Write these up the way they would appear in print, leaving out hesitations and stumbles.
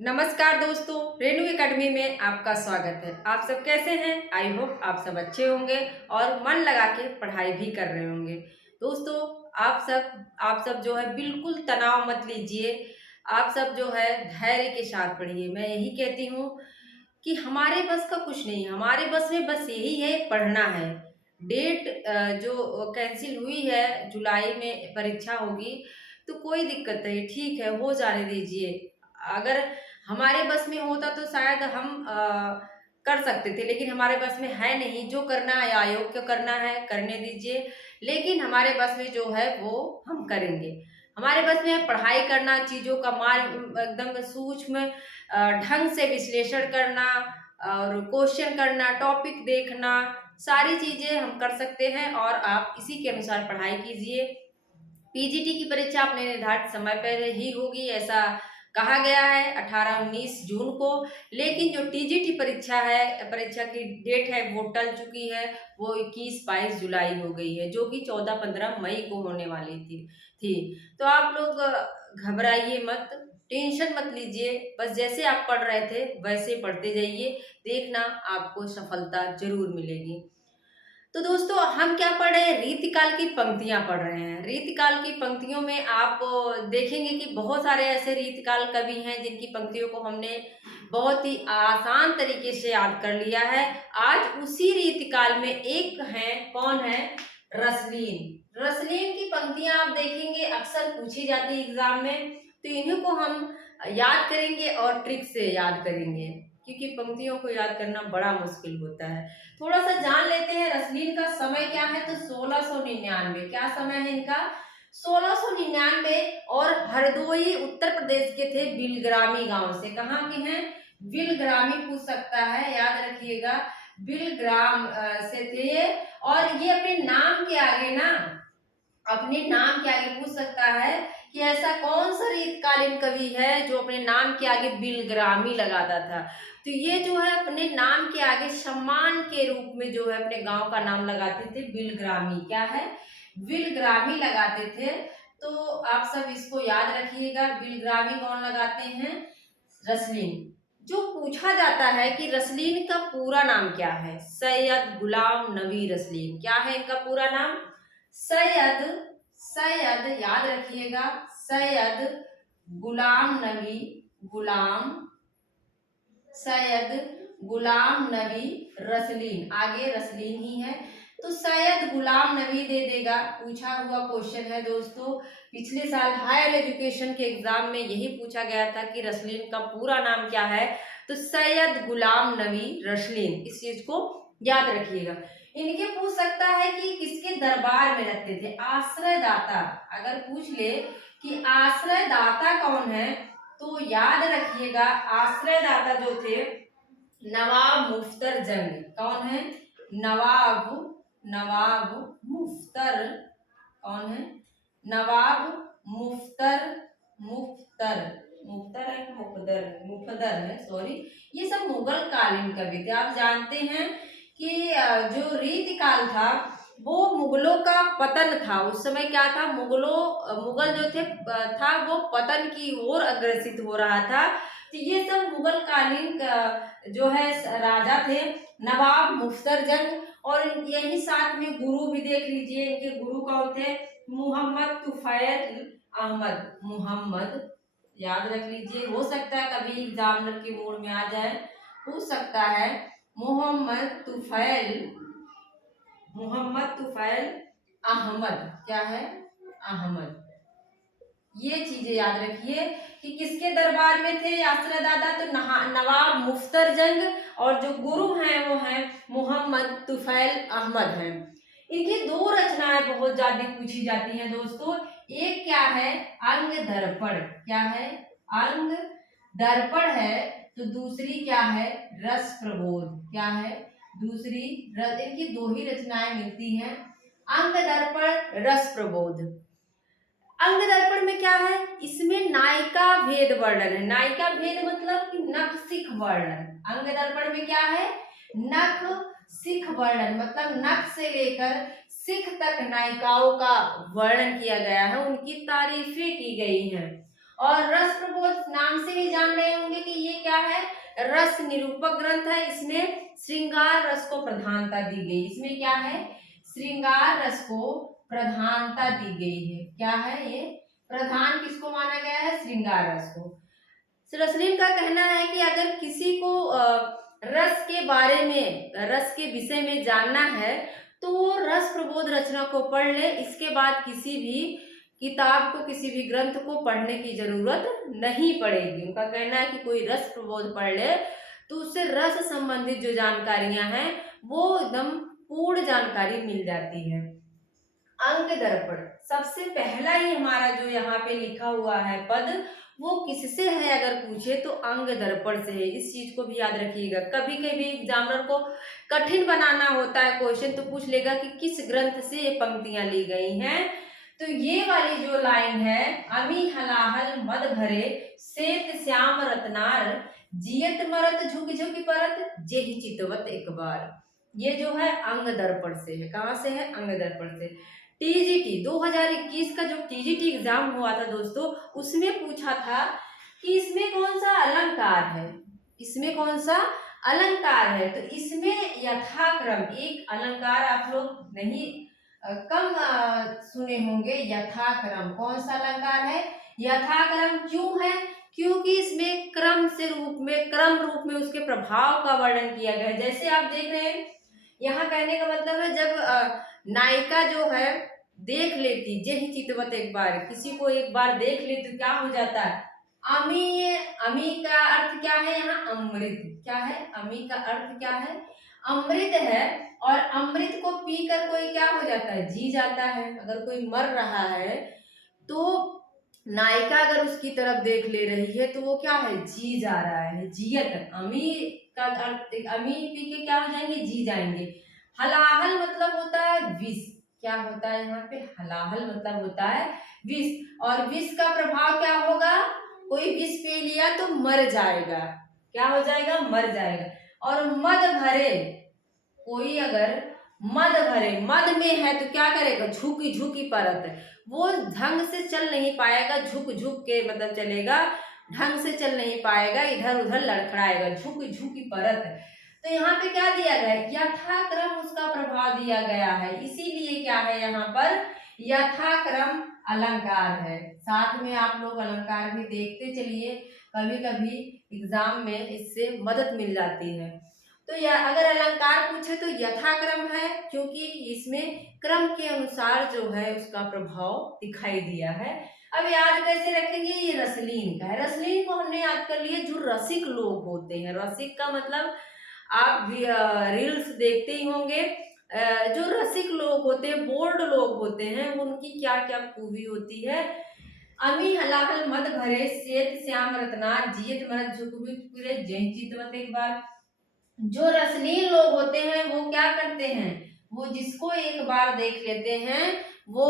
नमस्कार दोस्तों, रेणु एकेडमी में आपका स्वागत है। आप सब कैसे हैं? आई होप आप सब अच्छे होंगे और मन लगा के पढ़ाई भी कर रहे होंगे। दोस्तों, आप सब जो है बिल्कुल तनाव मत लीजिए। आप सब जो है धैर्य के साथ पढ़िए। मैं यही कहती हूँ कि हमारे बस का कुछ नहीं है, हमारे बस में बस यही है, पढ़ना है। डेट जो कैंसिल हुई है, जुलाई में परीक्षा होगी, तो कोई दिक्कत नहीं, ठीक है, हो जाने दीजिए। अगर हमारे बस में होता तो शायद हम कर सकते थे, लेकिन हमारे बस में है नहीं। जो करना है आयोग को करना है, करने दीजिए, लेकिन हमारे बस में जो है वो हम करेंगे। हमारे बस में है पढ़ाई करना, चीज़ों का एकदम सूक्ष्म ढंग से विश्लेषण करना और क्वेश्चन करना, टॉपिक देखना, सारी चीज़ें हम कर सकते हैं और आप इसी के अनुसार पढ़ाई कीजिए। पीजीटी की परीक्षा अपने निर्धारित समय पर ही होगी, ऐसा कहा गया है 18-19 जून को। लेकिन जो टीजीटी परीक्षा है, परीक्षा की डेट है वो टल चुकी है, वो 21-22 जुलाई हो गई है, जो कि 14-15 मई को होने वाली थी। तो आप लोग घबराइए मत, टेंशन मत लीजिए, बस जैसे आप पढ़ रहे थे वैसे पढ़ते जाइए, देखना आपको सफलता जरूर मिलेगी। तो दोस्तों, हम क्या पढ़ रहे हैं? रीतिकाल की पंक्तियां पढ़ रहे हैं। रीतिकाल की पंक्तियों में आप देखेंगे कि बहुत सारे ऐसे रीतिकाल कवि हैं जिनकी पंक्तियों को हमने बहुत ही आसान तरीके से याद कर लिया है। आज उसी रीतिकाल में एक है, कौन है? रसलीन। रसलीन की पंक्तियां आप देखेंगे अक्सर पूछी जाती है एग्जाम में, तो इन्हीं को हम याद करेंगे और ट्रिक से याद करेंगे, क्योंकि पंक्तियों को याद करना बड़ा मुश्किल होता है। थोड़ा सा जान लेते हैं रसलीन का समय क्या है। तो 1699, क्या समय है इनका? 1699। और हरदोई उत्तर प्रदेश के थे, बिलग्रामी गांव से। कहाँ के हैं? बिलग्रामी पूछ सकता है, याद रखिएगा, बिलग्राम से थे ये। और ये अपने नाम के आगे ना, अपने नाम के आगे पूछ सकता है कि ऐसा कौन सा रीतकालीन कवि है जो अपने नाम के आगे बिलग्रामी लगाता था। तो ये जो है अपने नाम के आगे सम्मान के रूप में जो है अपने गांव का नाम लगाते थे, बिलग्रामी। क्या है? बिलग्रामी लगाते थे। तो आप सब इसको याद रखिएगा, बिलग्रामी कौन लगाते हैं? रसलीन। जो पूछा जाता है कि रसलीन का पूरा नाम क्या है? सैयद गुलाम नबी रसलीन। क्या है इनका पूरा नाम? सैयद सैयद याद रखिएगा, सैयद गुलाम नबी, गुलाम सैयद गुलाम नबी रसलीन। आगे रसलीन ही है, तो सैयद गुलाम नबी दे देगा। पूछा हुआ क्वेश्चन है दोस्तों, पिछले साल हायर एजुकेशन के एग्जाम में यही पूछा गया था कि रसलीन का पूरा नाम क्या है। तो सैयद गुलाम नबी रसलीन, इस चीज को याद रखिएगा। इनके पूछ सकता है कि किसके दरबार में रहते थे? आश्रयदाता। अगर पूछ ले कि आश्रयदाता कौन है, तो याद रखिएगा आश्रयदाता जो थे नवाब मुफ्तर जंग। कौन है? नवाब नवाब मुफ्तर। कौन है? नवाब मुफ्तर। मुफ्तर मुफ्तर है, मुफदर है, सॉरी। ये सब मुगल कालीन कवि थे। आप जानते हैं कि जो रीतिकाल था वो मुगलों का पतन था। उस समय क्या था? मुगल जो थे था वो पतन की ओर अग्रसित हो रहा था। तो ये सब मुगल कालीन जो है राजा थे, नवाब मुफ्तर जंग। और यही साथ में गुरु भी देख लीजिए, इनके गुरु कौन थे? मोहम्मद तुफैल अहमद। मोहम्मद, याद रख लीजिए, हो सकता है कभी एग्जामिनर के मूड में आ जाए, पूछ सकता है। मोहम्मद तुफैल, मोहम्मद तुफैल अहमद। क्या है? अहमद। ये चीजें याद रखिए कि किसके दरबार में थे आश्रयदाता। तो नवाब मुफ्तर जंग, और जो गुरु हैं वो हैं मोहम्मद तुफैल अहमद हैं। इनकी दो रचनाएं बहुत ज्यादा पूछी जाती हैं दोस्तों। एक क्या है? अंग दर्पण। क्या है? अंग दर्पण है। तो दूसरी क्या है? रस प्रबोध। क्या है? दूसरी इनकी दो ही रचनाएं मिलती हैं, अंग दर्पण, रस प्रबोध। अंग दर्पण में क्या है? इसमें नायिका भेद वर्णन है। नायिका भेद मतलब कि नख सिख वर्णन। अंग दर्पण में क्या है? नख सिख वर्णन, मतलब नख से लेकर सिख तक नायिकाओं का वर्णन किया गया है, उनकी तारीफें की गई हैं। और रस प्रबोध नाम से ही जान रहे होंगे कि रस निरूपक ग्रंथ है। इसमें श्रृंगार रस को प्रधानता दी गई। इसमें क्या है? श्रृंगार रस को प्रधानता दी गई है। क्या है ये? प्रधान किसको माना गया है? श्रृंगार रस को। रसलीन का कहना है कि अगर किसी को रस के बारे में, रस के विषय में जानना है तो वो रस प्रबोध रचना को पढ़ ले। इसके बाद किसी भी किताब को, किसी भी ग्रंथ को पढ़ने की जरूरत नहीं पड़ेगी। उनका कहना है कि कोई रस प्रबोध पढ़ ले तो उससे रस संबंधित जो जानकारियां हैं वो एकदम पूर्ण जानकारी मिल जाती है। अंग दर्पण सबसे पहला ही हमारा जो यहाँ पे लिखा हुआ है पद, वो किससे है अगर पूछे तो अंग दर्पण से है। इस चीज को भी याद रखिएगा। कभी कभी एग्जामिनर को कठिन बनाना होता है क्वेश्चन तो पूछ लेगा कि किस ग्रंथ से ये पंक्तियां ली गई हैं। तो ये वाली जो लाइन है, अमी हलाहल मद भरे श्वेत श्याम रत्नार जियत मरत झुक झुक परत जेहि चितवत एक बार, ये जो है अंग दर्पण से है। कहाँ से है? अंग दर्पण से। टीजीटी 2021 का जो टीजीटी एग्जाम हुआ था दोस्तों, उसमें पूछा था कि इसमें कौन सा अलंकार है, इसमें कौन सा अलंकार है। तो इसमें यथाक्रम एक अलंकार आप लोग नहीं कम सुने होंगे, यथाक्रम। कौन सा अलंकार है? यथाक्रम। क्यों है? क्योंकि इसमें क्रम से रूप में, क्रम रूप में उसके प्रभाव का वर्णन किया गया है। जैसे आप देख रहे हैं, यहाँ कहने का मतलब है जब नायिका जो है देख लेती, जेहि चितवत एक बार, किसी को एक बार देख ले तो क्या हो जाता है? अमी। अमी का अर्थ क्या है यहाँ? अमृत। क्या है? अमी का अर्थ क्या है? अमृत है। और अमृत को पीकर कोई क्या हो जाता है? जी जाता है। अगर कोई मर रहा है तो नायिका अगर उसकी तरफ देख ले रही है तो वो क्या है? जी जा रहा है। जियत, अमी का अर्थ, अमी पी के क्या हो जाएंगे? जी जाएंगे। हलाहल मतलब होता है विष। क्या होता है यहाँ पे? हलाहल मतलब होता है विष। और विष का प्रभाव क्या होगा? कोई विष पी लिया तो मर जाएगा। क्या हो जाएगा? मर जाएगा। और मद भरे, कोई अगर मद भरे, मद में है तो क्या करेगा? झुकी झुकी परत, वो ढंग से चल नहीं पाएगा। झुक झुक के मतलब चलेगा, ढंग से चल नहीं पाएगा, इधर उधर लड़खड़ाएगा। झुकी झुकी परत। तो यहाँ पे क्या दिया गया? यथाक्रम उसका प्रभाव दिया गया है। इसीलिए क्या है यहाँ पर? यथाक्रम अलंकार है। साथ में आप लोग अलंकार भी देखते चलिए, कभी कभी एग्जाम में इससे मदद मिल जाती है। तो या अगर अलंकार पूछे तो यथाक्रम है, क्योंकि इसमें क्रम के अनुसार जो है उसका प्रभाव दिखाई दिया है। अब याद कैसे रखेंगे? ये रसलीन का है। रसलीन को हमने याद कर लिया। जो रसिक लोग होते हैं, रसिक का मतलब आप भी रील्स देखते ही होंगे, जो रसिक लोग होते हैं, बोल्ड लोग होते हैं, उनकी क्या क्या खूबी होती है? अमी हलाहल मद भरे श्वेत श्याम रत्नार जियत मरत झुक झुक जय चितवत एक बार। जो रसलीन लोग होते हैं वो क्या करते हैं? वो जिसको एक बार देख लेते हैं वो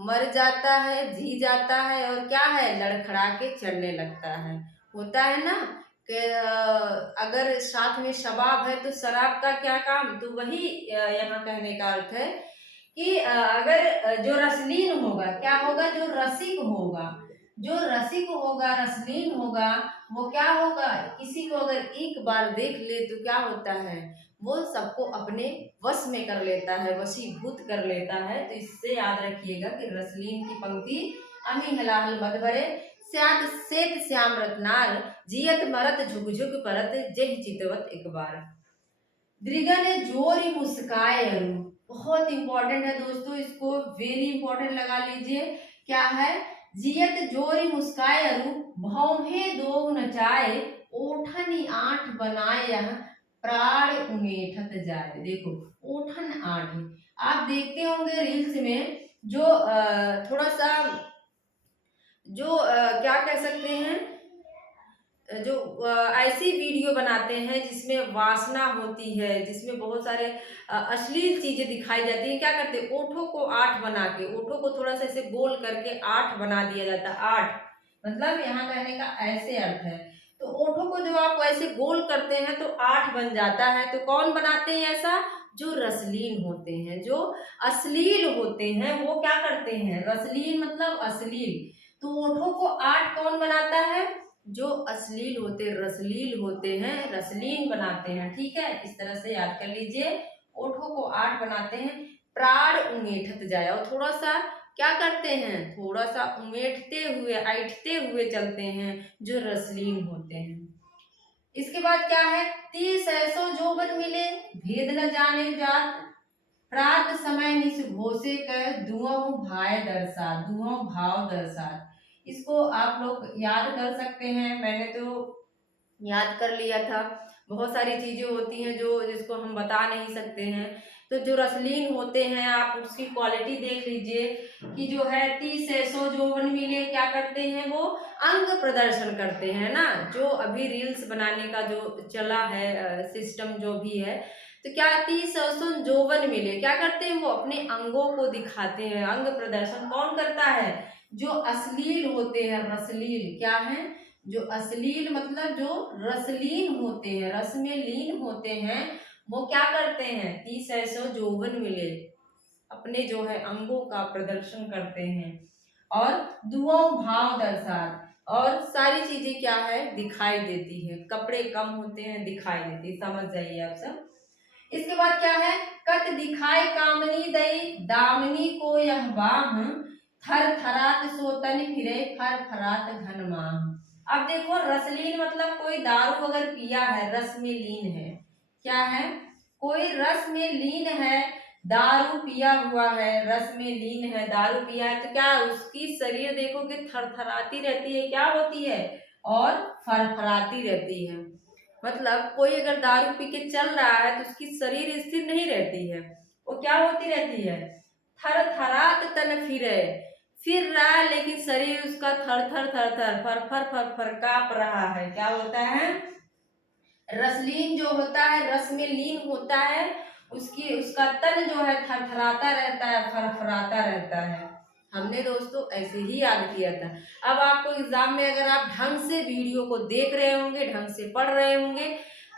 मर जाता है, जी जाता है, और क्या है? लड़खड़ा के चलने लगता है। होता है ना कि अगर साथ में शराब है तो शराब का क्या काम? तो वही यहाँ कहने का अर्थ है कि अगर जो रसलीन होगा, क्या होगा? जो रसिक होगा, जो रसिक होगा, रसलीन होगा, वो क्या होगा? किसी को अगर एक बार देख ले तो क्या होता है? वो सबको अपने वश में कर लेता है, वशीभूत कर लेता है। तो इससे याद रखिएगा कि रसलीन की पंक्ति, अमी हलाहल मद भरे श्यात श्वेत श्याम रत्नार जियत मरत झुक झुक परत जेहि चितवत एक बार। दृगन जोरी मुस्काए अरु, बहुत इंपॉर्टेंट है दोस्तों, इसको वेरी इंपॉर्टेंट लगा लीजिए। क्या है? जियत जोरी मुस्काए अरु भौहे दो नचाए ओठन आठ बनाए यह प्राण उमेठत जाए। देखो ओठन आठ, आप देखते होंगे रील्स में जो थोड़ा सा जो क्या कह सकते हैं, जो ऐसी वीडियो बनाते हैं जिसमें वासना होती है, जिसमें बहुत सारे अश्लील चीजें दिखाई जाती है। क्या करते हैं? ओठों को आठ बना के, ओठों को थोड़ा सा ऐसे गोल करके आठ बना दिया जाता है। आठ मतलब यहाँ कहने का ऐसे अर्थ है। तो ओठों को जब आप ऐसे गोल करते हैं तो आठ बन जाता है। तो कौन बनाते हैं ऐसा? जो रसलीन होते हैं, जो अश्लील होते हैं, वो क्या करते हैं? रसलीन मतलब अश्लील। तो ओठों को आठ कौन बनाता है? जो अश्लील होते रसलील होते हैं रसलीन बनाते हैं। ठीक है, इस तरह से याद कर लीजिए। ओठों को आठ बनाते हैं, प्राण उमेठत जाए, और थोड़ा सा क्या करते हैं, थोड़ा सा उमेठते हुए ऐठते हुए चलते हैं, जो रसलीन होते हैं। इसके बाद क्या है, 30 ऐसो जोबन मिले, भेद न जाने जात, प्रात समय निस घोषे कर दुआं भाय दरसा, दुआं भाव दरसा। इसको आप लोग याद कर सकते हैं, मैंने तो याद कर लिया था। बहुत सारी चीजें होती हैं जो जिसको हम बता नहीं सकते हैं। तो जो रसलीन होते हैं आप उसकी क्वालिटी देख लीजिए कि जो है 30 है 100 जोवन मिले, क्या करते हैं वो अंग प्रदर्शन करते हैं ना। जो अभी रील्स बनाने का जो चला है सिस्टम जो भी है, तो क्या 30 जोवन मिले क्या करते हैं, वो अपने अंगों को दिखाते हैं। अंग प्रदर्शन कौन करता है, जो अश्लील होते हैं रसलील, क्या है जो अश्लील मतलब जो रसलीन होते हैं, रस में लीन होते हैं, वो क्या करते हैं 30 ऐसो जोवन मिले, अपने जो है अंगों का प्रदर्शन करते हैं। और दुआओं भाव दर्शात, और सारी चीजें क्या है दिखाई देती है, कपड़े कम होते हैं दिखाई देती है, समझ जाइए आप सब। इसके बाद क्या है, कत दिखाए कामनी दई, दामनी को यह बाह, थर थरात सोतन फिरे फर फरात घन माह। अब देखो रसलीन मतलब कोई दारू अगर पिया है, रस में लीन है, क्या है कोई रस में लीन है, दारू पिया हुआ है, रस में लीन है, दारू पिया है, तो क्या उसकी शरीर देखोगे थरथराती रहती है, क्या होती है, और फरफराती रहती है। मतलब कोई अगर दारू पी के चल रहा है तो उसकी शरीर स्थिर नहीं रहती है, वो क्या होती रहती है, थर थरात तन फिर रहा है, लेकिन शरीर उसका थर थर थर थर फर फर फर फर कांप रहा है। क्या होता है, रसलीन जो होता है रस में लीन होता है, उसकी उसका तन जो है थरथराता रहता है, फरफराता रहता है। हमने दोस्तों ऐसे ही याद किया था। अब आपको एग्जाम में अगर आप ढंग से वीडियो को देख रहे होंगे, ढंग से पढ़ रहे होंगे,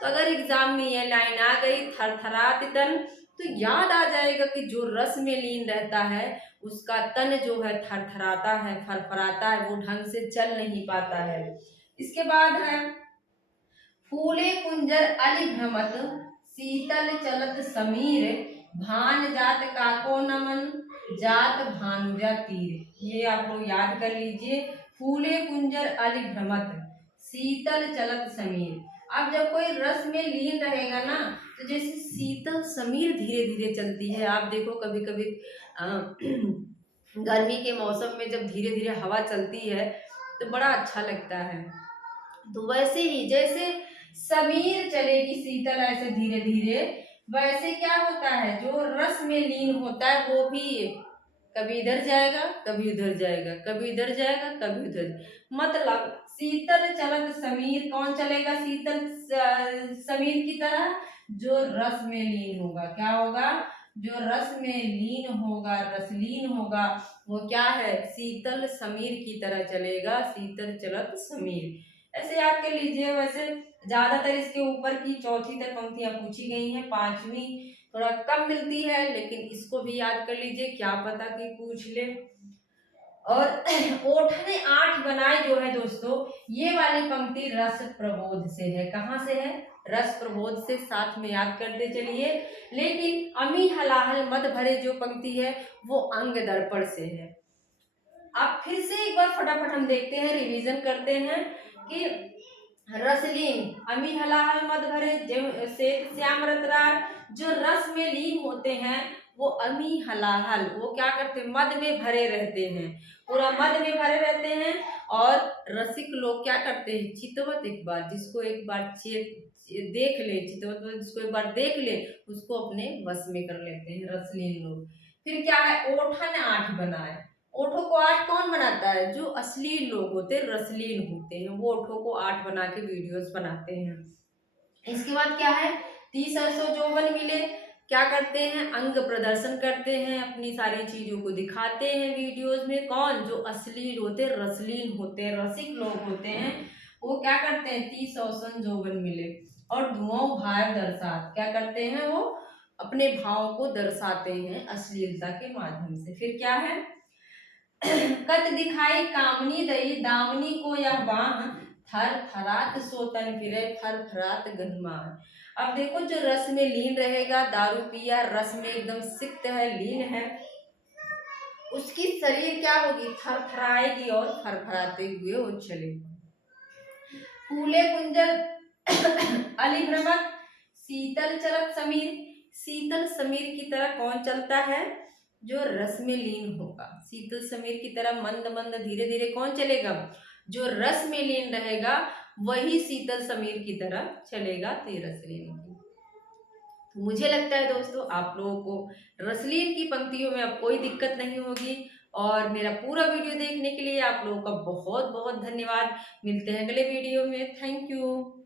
तो अगर एग्जाम में ये लाइन आ गई थरथरात तन, तो याद आ जाएगा कि जो रस में लीन रहता है उसका तन जो है थरथराता है, फरफराता है, वो ढंग से चल नहीं पाता है। इसके बाद है फूले कुंजर अलि भ्रमत, शीतल चलत समीर, भान जात काको नमन, जात भानुजा तीर। ये आप लोग याद कर लीजिए, फूले कुंजर अलि भ्रमत, शीतल चलत समीर। अब जब कोई रस में लीन रहेगा ना, तो जैसे शीतल समीर धीरे धीरे चलती है, आप देखो कभी कभी गर्मी के मौसम में जब धीरे धीरे हवा चलती है तो बड़ा अच्छा लगता है। तो वैसे ही जैसे समीर चलेगी शीतल ऐसे धीरे धीरे, वैसे क्या होता है जो रस में लीन होता है वो भी कभी इधर जाएगा कभी उधर जाएगा, कभी इधर जाएगा कभी उधर। मतलब शीतल चलत समीर, कौन चलेगा शीतल समीर की तरह, जो रस में लीन होगा। क्या होगा, जो रस में लीन होगा, रसलीन होगा, वो क्या है शीतल समीर की तरह चलेगा, शीतल चलत समीर। ऐसे याद कर लीजिए। वैसे ज्यादातर इसके ऊपर की चौथी तक पंक्तियां पूछी गई हैं, पांचवी थोड़ा कम मिलती है, लेकिन इसको भी याद कर लीजिए, क्या पता कि पूछ ले। और ओठने आठ बनाए जो है दोस्तों, ये वाली पंक्ति रस प्रबोध से है। कहाँ से है, रस प्रबोध से, साथ में याद करते चलिए। लेकिन अमी हलाहल मद भरे जो पंक्ति है वो अंग दर्पण से है। अब फिर से एक बार फटाफट हम देखते हैं, रिवीजन करते हैं कि रसलीन अमी हलाहल मद भरे से श्याम रतरार, जो रस में लीन होते हैं वो अमी हलाहल, वो क्या करते हैं मद में भरे रहते हैं, पूरा मद में भरे रहते हैं। और रसिक लोग क्या करते हैं, चितवत एक बार, जिसको एक बार देख ले, चितवत जिसको एक बार देख ले उसको अपने वश में कर लेते हैं रसलीन लोग। फिर क्या है, ओठन आठ बनाए, ओठों को आठ कौन बनाता है, जो अश्लील लोग होते हैं, रसलीन होते हैं, वो ओठों को आठ बना के वीडियोस बनाते हैं। इसके बाद क्या है, 30 ऐसो जोवन मिले, क्या करते हैं अंग प्रदर्शन करते हैं, अपनी सारी चीजों को दिखाते हैं वीडियोस में। कौन, जो अश्लील होते हैं, रसलीन होते हैं, रसिक लोग होते हैं, वो क्या करते हैं 30 औसन जोवन मिले। और धुआं भाव दर्शात, क्या करते हैं वो अपने भाव को दर्शाते हैं अश्लीलता के माध्यम से। फिर क्या है, कत दिखाई कामनी दई, दामनी को यह बाह, थर थरात सोतन फिरे फर फरात गन्मान। अब देखो जो रस में लीन रहेगा, दारू पिया रस में एकदम सिक्त है, लीन है, उसकी शरीर क्या होगी, थर थराएगी और फरफराते हुए वो चलेगी। फूले गुंजर अलिभ्रमत शीतल चलत समीर, शीतल समीर की तरह कौन चलता है, जो रस में लीन होगा। शीतल समीर की तरह मंद मंद धीरे धीरे कौन चलेगा, जो रस में लीन रहेगा वही शीतल समीर की तरह चलेगा। तो ये रसलीन की, तो मुझे लगता है दोस्तों आप लोगों को रसलीन की पंक्तियों में अब कोई दिक्कत नहीं होगी। और मेरा पूरा वीडियो देखने के लिए आप लोगों का बहुत बहुत धन्यवाद। मिलते हैं अगले वीडियो में। Thank you.